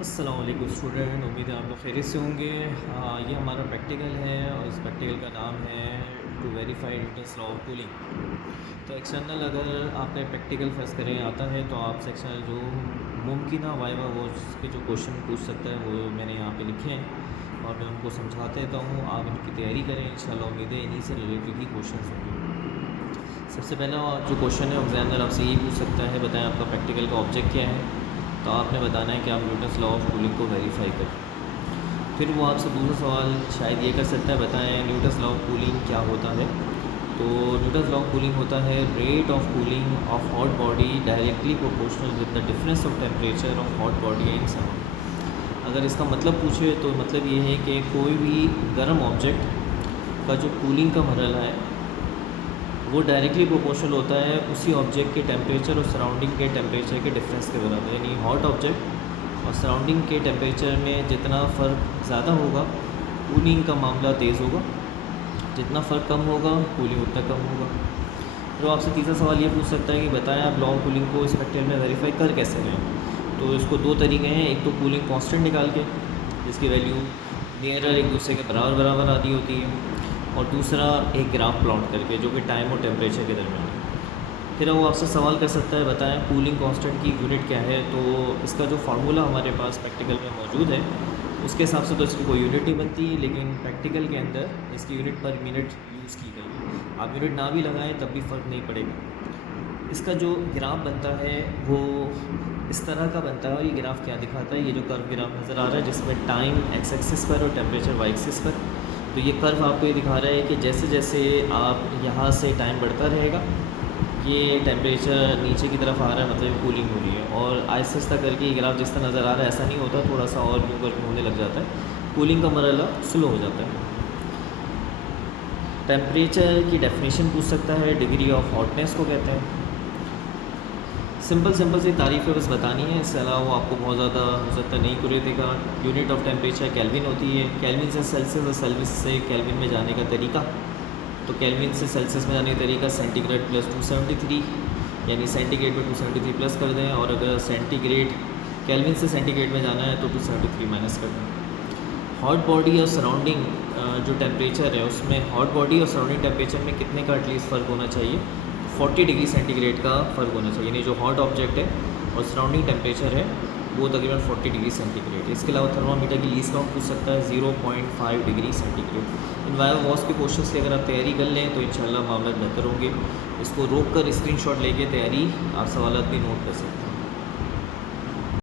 अस्सलाम वालेकुम स्टूडेंट, उम्मीद है आप लोग खैरियत से होंगे। ये हमारा प्रैक्टिकल है और इस प्रैक्टिकल का नाम है to verify Newton's law of cooling. तो एक्सटर्नल अगर आपने प्रैक्टिकल फर्स्ट करें आता है तो आप सेक्शनल जो मुमकिन वाइवा वो उसके जो क्वेश्चन पूछ सकता है वो मैंने यहाँ पे लिखे हैं और मैं उनको समझा देता हूँ। आप इनकी तैयारी करें, इंशाल्लाह उम्मीद है इन्हीं से रिलेटेड ही क्वेश्चन होंगे। सबसे पहला जो क्वेश्चन है एग्जामिनर आपसे यही पूछ सकता है, बताएं आपका प्रैक्टिकल का ऑब्जेक्ट क्या है। तो आपने बताना है कि आप न्यूटन्स लॉ ऑफ कूलिंग को वेरीफाई करें। फिर वो आपसे दूसरा सवाल शायद ये कर सकता है, बताएं न्यूटन्स लॉ ऑफ कूलिंग क्या होता है। तो न्यूटन्स लॉ ऑफ कूलिंग होता है rate of cooling of hot body directly proportional with the difference of temperature of hot body and some. अगर इसका मतलब पूछे तो मतलब ये है कि कोई भी गर्म ऑब्जेक्ट का जो कूलिंग का मरहला है वो डायरेक्टली प्रोपोर्शनल होता है उसी ऑब्जेक्ट के टेम्परेचर और सराउंडिंग के टेम्परेचर के डिफरेंस के बराबर। यानी हॉट ऑब्जेक्ट और सराउंडिंग के टेम्परेचर में जितना फ़र्क ज़्यादा होगा कूलिंग का मामला तेज़ होगा, जितना फ़र्क कम होगा कूलिंग उतना कम होगा। तो आपसे तीसरा सवाल ये पूछ सकता है कि बताएं आप लॉ ऑफ कूलिंग को इस प्रैक्टिकल में वेरीफाई कर कैसे रहे हैं। तो इसको दो तरीके हैं, एक तो कूलिंग कांस्टेंट निकाल के जिसकी वैल्यू नियरर एक दूसरे के बराबर बराबर आती होती है, और दूसरा एक ग्राफ प्लॉट करके जो कि टाइम और टेम्परेचर के दरमियान है। फिर वो आपसे सवाल कर सकता है, बताएं कूलिंग कांस्टेंट की यूनिट क्या है। तो इसका जो फार्मूला हमारे पास प्रैक्टिकल में मौजूद है उसके हिसाब से तो इसकी कोई यूनिट नहीं बनती, लेकिन प्रैक्टिकल के अंदर इसकी यूनिट पर मिनट यूज़ की गई है। आप यूनिट ना भी लगाएं तब भी फ़र्क नहीं पड़ेगा। इसका जो ग्राफ बनता है वो इस तरह का बनता है, और ये ग्राफ क्या दिखाता है, ये जो कर्व ग्राफ नज़र आ रहा है जिसमें टाइम एक्स एक्सिस पर और टेम्परेचर वाई एक्सिस पर। तो ये कर्व आपको ये दिखा रहा है कि जैसे जैसे आप यहाँ से टाइम बढ़ता रहेगा ये टेम्परेचर नीचे की तरफ आ रहा है, मतलब कूलिंग हो रही है। और आहिस्ता आहिस्ता करके ये ग्राफ जिस तरह नज़र आ रहा है ऐसा नहीं होता, थोड़ा सा और यूँ करके होने लग जाता है, कूलिंग का मरहला स्लो हो जाता है। टेम्परेचर की डेफिनेशन पूछ सकता है, डिग्री ऑफ हॉटनेस को कहते हैं। सिंपल सी तारीफ़ें बस बतानी है, इसके अलावा वो आपको बहुत ज़्यादा हो सकता नहीं पूरे देगा। यूनिट ऑफ टेम्परेचर केल्विन होती है, केल्विन से सेल्सियस और सेल्सियस से केल्विन में जाने का तरीका। तो केल्विन से सेल्सियस में जाने का तरीका सेंटीग्रेड प्लस 273, यानी सेंटीग्रेड में 273 प्लस कर दें, और अगर सेंटीग्रेड केल्विन से सेंटीग्रेड में जाना है तो 273 माइनस कर दें। हॉट बॉडी और सराउंडिंग जो टेम्परेचर है उसमें हॉट बॉडी और सराउंडिंग टेम्परेचर में कितने का एटलीस्ट फ़र्क होना चाहिए, 40 डिग्री सेंटीग्रेड का फ़र्क होना चाहिए। यानी जो हॉट ऑब्जेक्ट है और सराउंडिंग टेम्परेचर है वो तकरीबन 40 डिग्री सेंटीग्रेड। इसके अलावा थर्मामीटर की लीस्ट काउंट पूछ सकता है 0.5 डिग्री सेंटीग्रेड। इन वाइवा वॉश के क्वेश्चंस की अगर आप तैयारी कर लें तो इंशाल्लाह मामला बेहतर होंगे। इसको रोक कर स्क्रीनशॉट लेके तैयारी आप सवाल भी नोट कर सकते हैं।